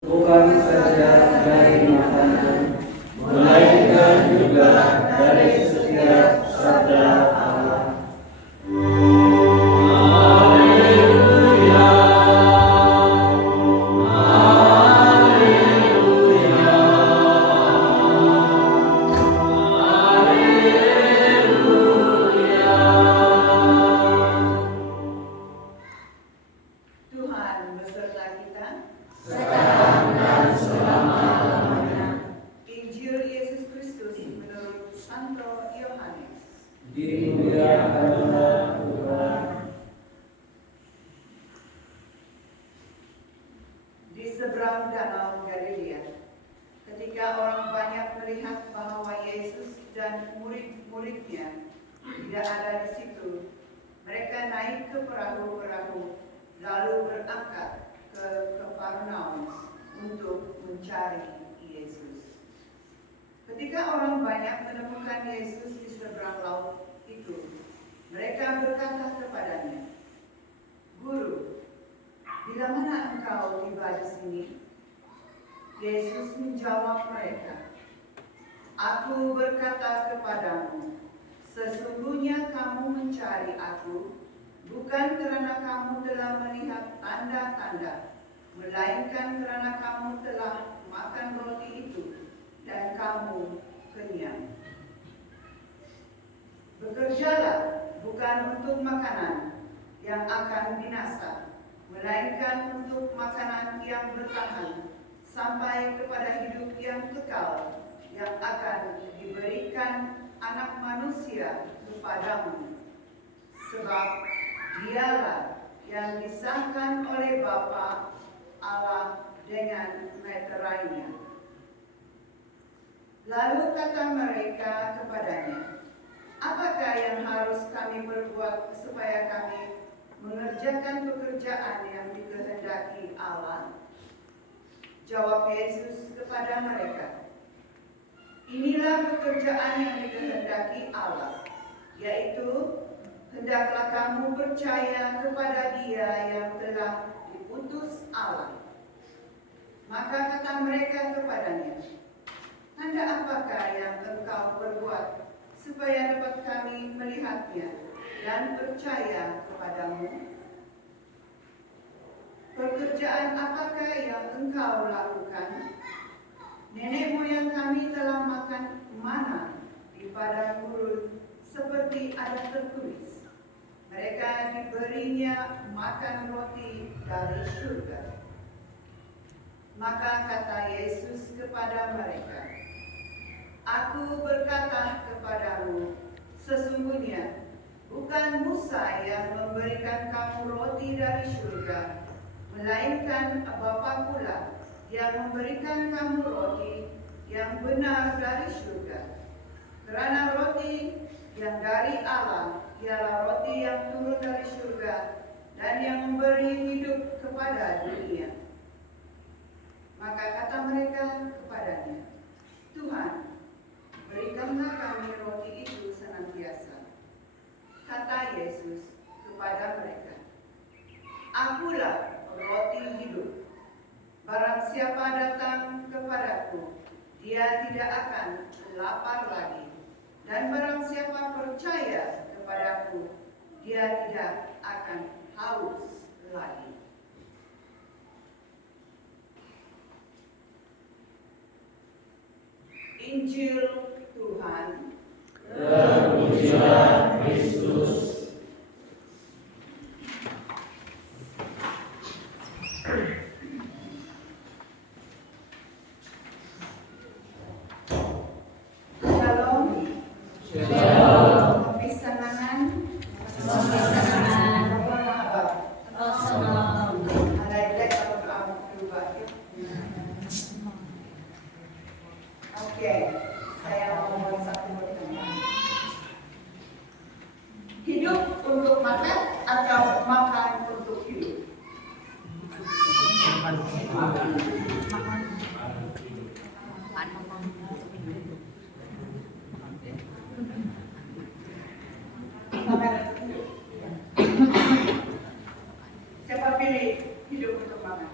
bukan saja dari makanan, melainkan juga dari setiap sabda Allah. Tuhan beserta kita. Sekarang dan selama-lamanya. Injil Yesus Kristus menurut Santo Yohanes. Dimuliakanlah Tuhan. Di seberang danau Galilea, ketika orang banyak melihat bahwa Yesus dan murid-muridnya tidak ada di situ, mereka naik ke perahu-perahu lalu berangkat ke Kapernaum untuk mencari Yesus. Ketika orang banyak menemukan Yesus di seberang laut itu, mereka berkata kepadanya, "Guru, bila mana engkau tiba di sini?" Yesus menjawab mereka, "Aku berkata kepadamu, sesungguhnya kamu mencari Aku, bukan karena kamu telah melihat tanda-tanda, melainkan karena kamu telah makan roti itu dan kamu kenyang. Bekerjalah bukan untuk makanan yang akan binasa, melainkan untuk makanan yang bertahan sampai kepada hidup yang kekal yang akan diberikan Anak Manusia kepadamu. Sebab Dialah yang disahkan oleh Bapa Allah dengan meterainya." Lalu kata mereka kepadanya, "Apakah yang harus kami berbuat supaya kami mengerjakan pekerjaan yang dikehendaki Allah?" Jawab Yesus kepada mereka, "Inilah pekerjaan yang dikehendaki Allah, yaitu hendaklah kamu percaya kepada Dia yang telah diutus Allah." Maka kata mereka kepadanya, "Tanda apakah yang engkau perbuat supaya dapat kami melihatnya dan percaya kepadamu? Pekerjaan apakah yang engkau lakukan? Nenek moyang kami telah makan mana di padang gurun, seperti ada tertulis, mereka diberinya makan roti dari surga." Maka kata Yesus kepada mereka, "Aku berkata kepadamu, sesungguhnya bukan Musa yang memberikan kamu roti dari surga, melainkan Bapa pula yang memberikan kamu roti yang benar dari surga. Kerana roti yang dari Allah ialah roti yang turun dari surga dan yang memberi hidup kepada dunia." Maka kata mereka kepadanya, "Tuhan, berikanlah kami roti itu senantiasa." Kata Yesus kepada mereka, "Akulah roti hidup. Barang siapa datang kepadaku, dia tidak akan lapar lagi. Dan barang siapa percaya kepadaku, dia tidak akan haus lagi." Injil Tuhan. Terpujilah Kristus. Shalom. Shalom. Pisanganan. Pisanganan. Apa kabar? Kosong. Ada jelek atau kamu berubah? Oke, saya mau ngomong satu pertanyaan. Hidup untuk makan atau makan untuk hidup? Makan untuk hidup. Siapa pilih hidup untuk makan?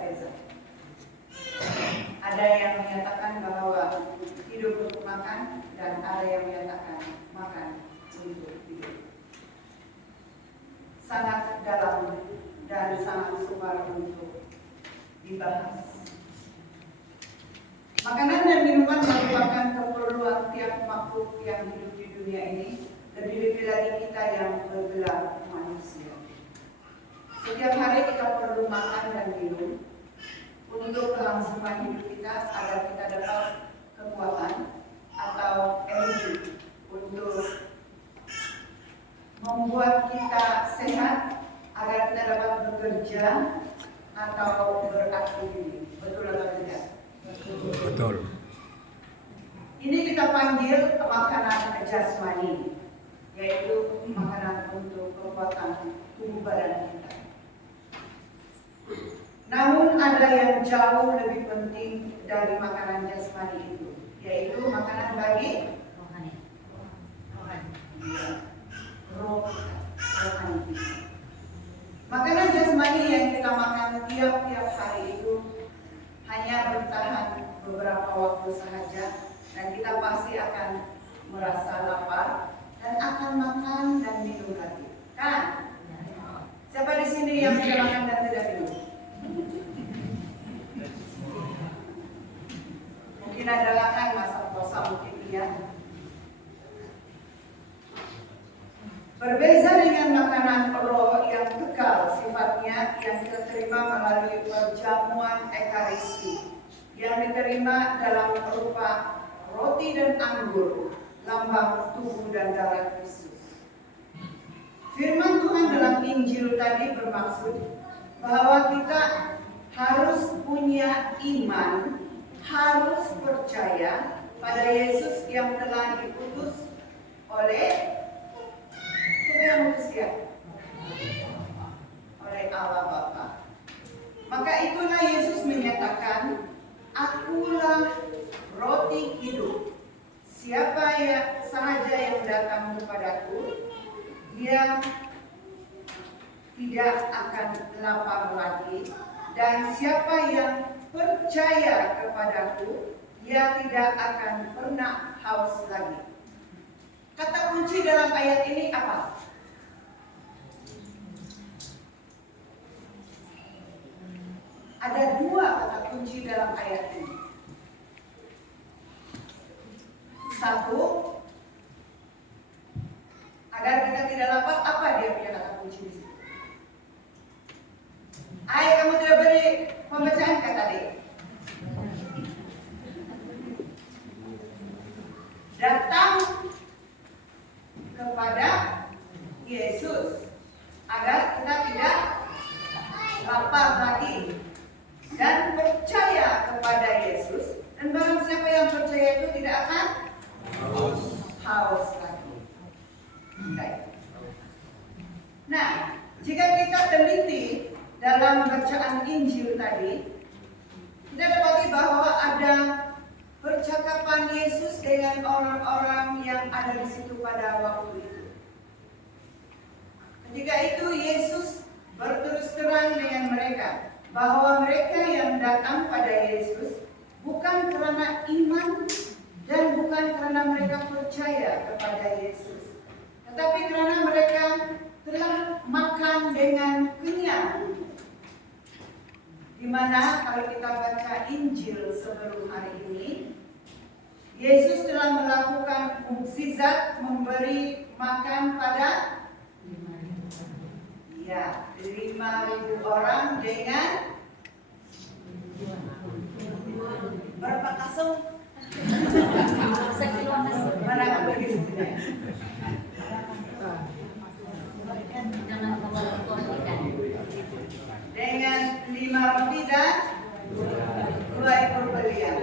berbeza-beza. Ada yang menyatakan bahwa hidup untuk makan, dan ada yang menyatakan makan untuk hidup. Sangat dalam dan sangat sukar untuk dibahas. Makanan dan minuman merupakan keperluan tiap makhluk yang hidup di dunia ini, lebih-lebih lagi kita yang bergelar manusia. Setiap hari kita perlu makan dan minum untuk kelangsungan hidup kita agar kita dapat kekuatan atau energi untuk membuat kita sehat agar kita dapat bekerja atau beraktivitas. Betul atau tidak? Betul. Ini kita panggil makanan jasmani, yaitu makanan untuk kekuatan tubuh badan kita. Namun ada yang jauh lebih penting dari makanan jasmani itu, yaitu makanan bagi rohani kita. Makanan jasmani yang kita makan tiap-tiap hari itu hanya bertahan beberapa waktu saja, dan kita pasti akan merasa lapar dan akan makan dan minum lagi. Kan? Siapa di sini yang tidak makan dan tidak minum? Mungkin ada lahan masa puasa, mungkin iya. Berbeza dengan makanan roh yang kekal sifatnya, yang kita terima melalui perjamuan Ekaristi, yang diterima dalam rupa roti dan anggur, lambang tubuh dan darah Kristus. Firman Tuhan dalam Injil tadi bermaksud bahwa kita harus punya iman, harus percaya pada Yesus yang telah diutus oleh siapa yang utus dia? Oleh Allah Bapa. Maka itulah Yesus menyatakan, "Akulah roti hidup. Siapa sahaja yang datang kepadaku, dia tidak akan lapar lagi, dan siapa yang percaya kepadaku, dia tidak akan pernah haus lagi." Kata kunci dalam ayat ini apa? Ada dua kata kunci dalam ayat ini. Satu, agar kita tidak lapar, apa dia punya kata kunci di situ? Ayo, kamu tidak beri pembacaan kata tadi. Datang kepada Yesus agar kita tidak lapar lagi, dan percaya kepada Yesus, dan barang siapa yang percaya itu tidak akan haus lagi. Okay. Nah, jika kita teliti dalam bacaan Injil tadi, kita dapati bahwa ada percakapan Yesus dengan orang-orang yang ada di situ pada waktu itu. Ketika itu Yesus berterus terang dengan mereka bahwa mereka yang datang pada Yesus bukan karena iman dan bukan karena mereka percaya kepada Yesus, tetapi karena mereka telah makan dengan kenyang. Di mana kalau kita baca Injil sebelum hari ini, Yesus telah melakukan mukjizat memberi makan pada 5.000 orang dengan berapa kasung? Mana yang pergi sebenarnya? Dengan 5 roti dan 2 ekor belian.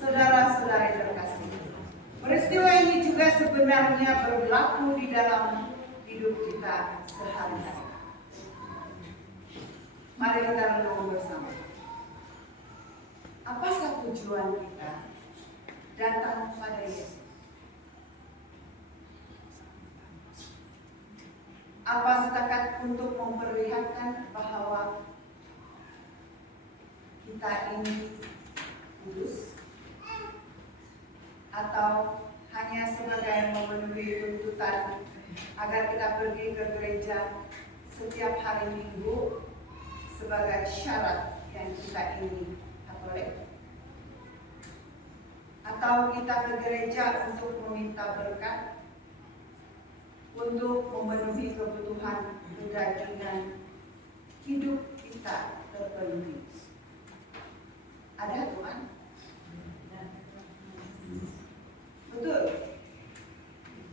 Saudara-saudari terkasih, peristiwa ini juga sebenarnya berlaku di dalam hidup kita sehari-hari. Mari kita renung bersama. Apakah tujuan kita datang pada Yesus? Apa setakat untuk memperlihatkan bahwa kita ini kudus, atau hanya sebagai memenuhi tuntutan agar kita pergi ke gereja setiap hari Minggu sebagai syarat yang kita ini Katolik? Atau kita ke gereja untuk meminta berkat, untuk memenuhi kebutuhan kedagingan hidup kita terpenuhi? Ada Tuhan? Betul.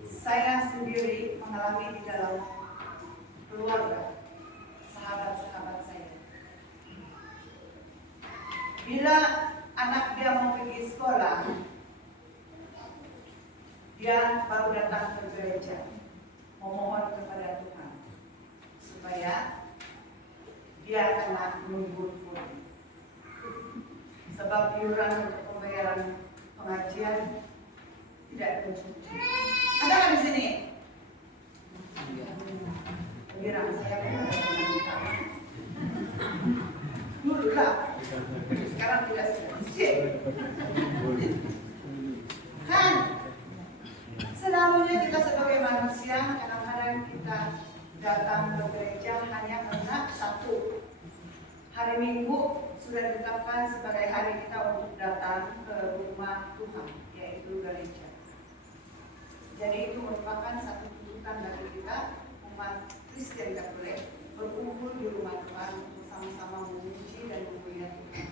Saya sendiri mengalami di dalam keluarga, sahabat-sahabat saya. Bila anak dia mau pergi sekolah, dia baru datang ke gereja, memohon kepada Tuhan supaya dia kena menunggu Tuhan. Sebab iuran untuk pembayaran pengajian tidak tercukupi. Ada nggak di sini? Iuran saya dulu lah, sekarang tidak sedikit. Kan? Selamanya kita sebagai manusia kadang-kadang kita datang ke gereja hanya karena satu, hari Minggu sudah ditetapkan sebagai hari kita untuk datang ke rumah Tuhan, yaitu gereja. Jadi itu merupakan satu tuntutan dari kita umat Kristen Katolik berkumpul di rumah Tuhan untuk sama-sama memuji dan memuliakan Tuhan.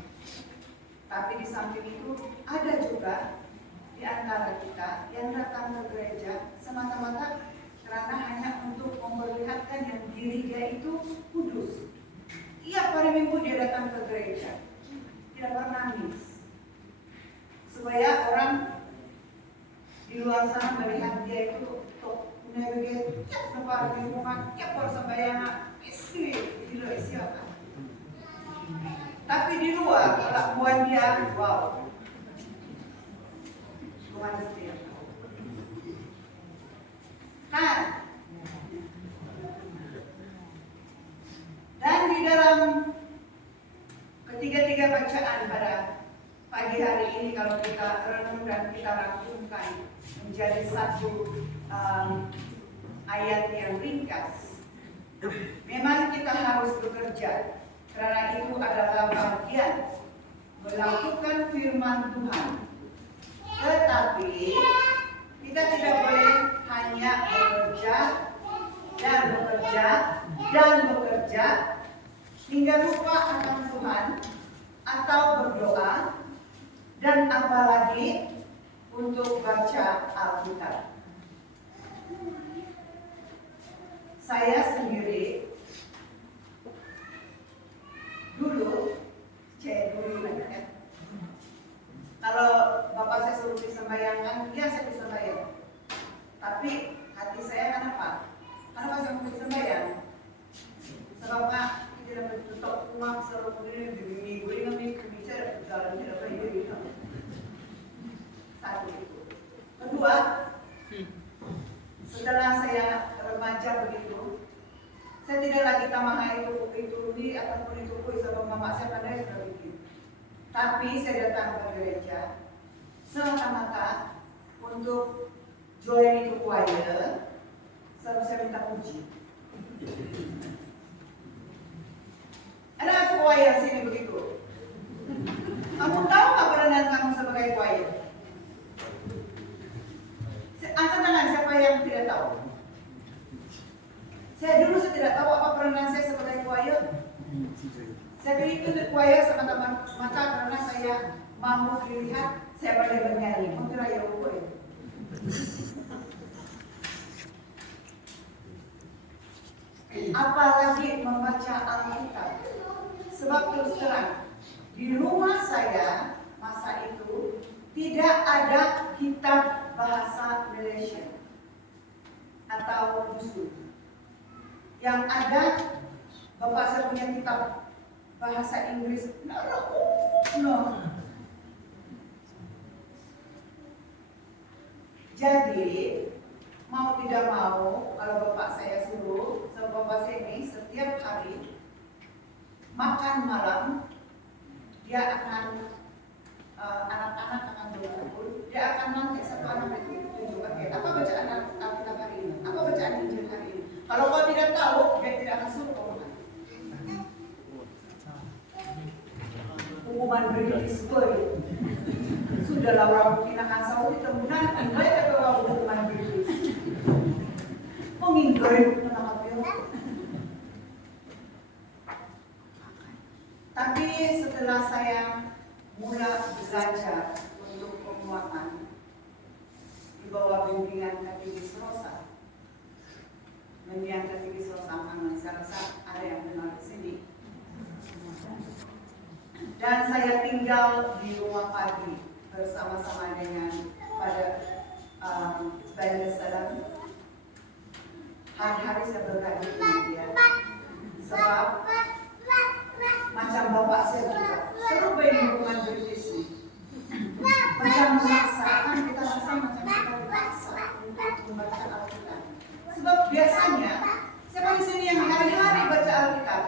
Tapi di samping itu ada juga di antara kita yang datang ke gereja semata-mata karena hanya untuk memperlihatkan yang diri dia itu kudus. Iya, hari Minggu dia datang ke gereja, tidak pernah nangis, supaya orang di luar sana melihat dia itu punya begitu lepas lingkungan, tiap orang sembahyang istri tidak siapa. Tapi di luar kelakuan dia, wow, Tuhan setia. Kan? Dan di dalam ketiga-tiga bacaan pada pagi hari ini, kalau kita renung dan kita rangkumkan menjadi satu ayat yang ringkas, memang kita harus bekerja, karena itu adalah bagian melakukan firman Tuhan. Tetapi kita tidak boleh hanya bekerja dan bekerja dan bekerja hingga lupa akan Tuhan, atau berdoa, dan apalagi untuk baca Alkitab. Saya sendiri dulu ya. Kalau bapak saya suruh disembayangkan, ya saya disembayang. Tapi hati saya kenapa? Kenapa saya mau disembayang? Sebab Pak, tidak bertutup uang seluruh kemudian di minggu ini bicara berjalan tidak baik. Satu itu. Kedua, setelah saya remaja begitu, saya tidak lagi tamah itu ataupun itu sebab mama saya pandai sudah bikin. Tapi saya datang ke gereja semata-mata untuk join itu choir, sebab saya minta puji. Ada choir sini begitu. Kamu tahu nggak peranan kamu sebagai choir? Angkat tangan siapa yang tidak tahu. Saya tidak tahu apa peranan saya sebagai choir. Saya pilih untuk choir semata-mata karena saya mau dilihat saya pandai bernyanyi. Mungkin ya choir. Apalagi membaca Alkitab. Sebab terus terang di rumah saya masa itu tidak ada kitab bahasa Malaysia atau Busu. Yang ada bapak saya punya kitab bahasa Inggris. No. Jadi mau tidak mau, kalau bapak saya suruh, sama bapak saya ini setiap hari makan malam, dia akan anak-anak akan berkumpul, dia akan nanti satu anak itu tunjukkan dia apa bacaan Alkitab hari ini, apa bacaan Injil hari ini. Kalau kau tidak tahu, dia tidak akan suruh kau makan. Hukuman British boy. Sudahlah orang Burkina Faso itu menang, mereka bawa hukuman British. Mengingkari nama dia. Tapi setelah saya mulai belajar untuk penguatan di bawah bimbingan Katekis Rosa, mendiang Katekis Rosa Mangan, saya rasa ada yang dengar di sini. Dan saya tinggal di rumah pagi bersama-sama dengan pada Banda Salam. Hari-hari saya bergaduh dengan dia, sebab macam bapak saya juga terus ini hubungan British ini macam memaksa, kan kita rasa macam kita dipaksa untuk membaca Alkitab. Sebab biasanya siapa di sini yang hari-hari baca Alkitab?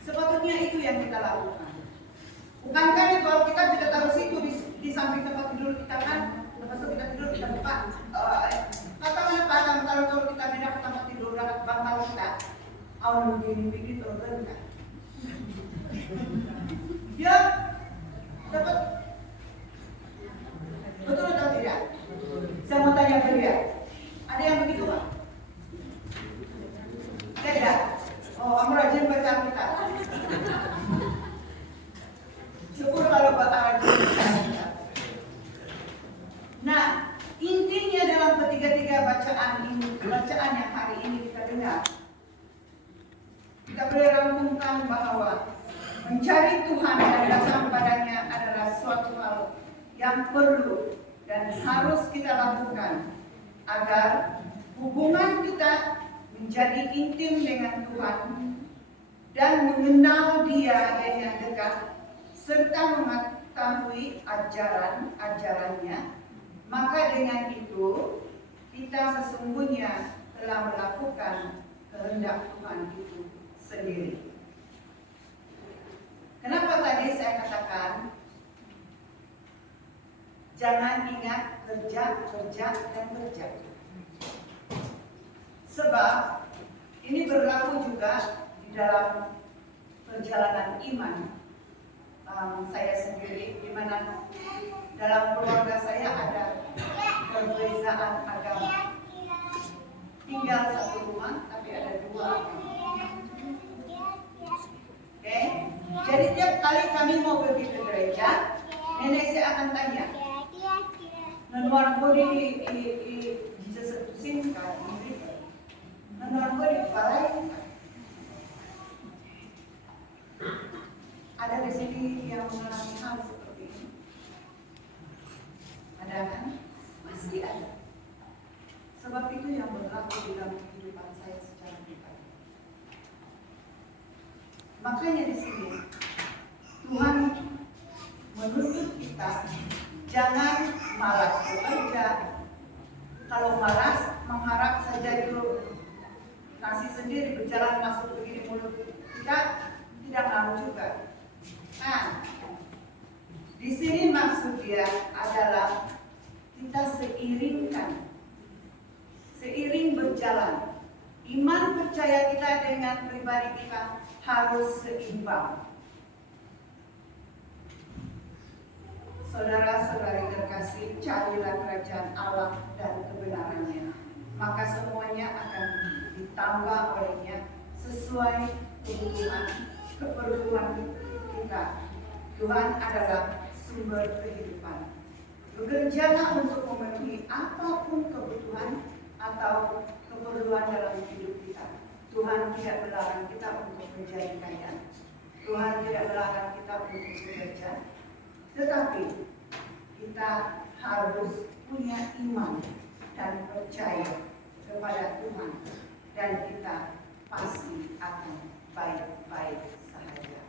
Sepatutnya itu yang kita lakukan. Bukankah itu Alkitab kita taruh situ di samping tempat tidur kita kan? Lepas itu kita tidur, kita buka. Katakanlah kalau kita pindah ke tempat tidur dekat bantal kita, awal begini turun kan? Dia dapat betul atau tidak? Saya mau tanya ke dia. Ada yang begitu Pak? Tidak. Oh, kamu rajin baca Alkitab. Syukur kalau Bapak rajin baca Alkitab. Nah, intinya dalam ketiga-tiga bacaan yang hari ini kita dengar, kita boleh rangkumkan bahwa mencari Tuhan dan datang padanya adalah suatu hal yang perlu dan harus kita lakukan agar hubungan kita menjadi intim dengan Tuhan dan mengenal Dia yang dekat serta mengetahui ajaran-ajarannya. Maka dengan itu kita sesungguhnya telah melakukan kehendak Tuhan itu sendiri. Kenapa tadi saya katakan jangan ingat kerja, dan kerja? Sebab ini berlaku juga di dalam perjalanan iman saya sendiri, di mana dalam keluarga saya ada perbedaan agama. Tinggal satu rumah, tapi ada dua agama. Oke? Jadi tiap kali kami mau pergi ke gereja, nenek saya akan tanya, "Nanuan ko di Jesus sing ka?" Nanuan ko di balai. Ada di sini yang mengalami hal seperti ini. Ada kan? Masih ada. Sebab itu yang berlaku di dalam kehidupan saya secara pribadi. Makanya di sini Tuhan menuntut kita jangan malas bekerja. Kalau malas mengharap saja itu nasi sendiri berjalan masuk begini mulut kita, tidak mau juga. Nah, di sini maksud dia adalah kita seiring berjalan. Iman percaya kita dengan pribadi kita harus seimbang. Saudara-saudari terkasih, carilah kerajaan Allah dan kebenarannya, maka semuanya akan ditambah olehnya sesuai keperluan kita. Tuhan adalah sumber kehidupan. Bekerjalah untuk memenuhi apapun kebutuhan atau keperluan dalam hidup kita. Tuhan tidak melarang kita untuk menjadi kaya. Tuhan tidak melarang kita untuk bekerja. Tetapi kita harus punya iman dan percaya kepada Tuhan, dan kita pasti akan baik-baik saja.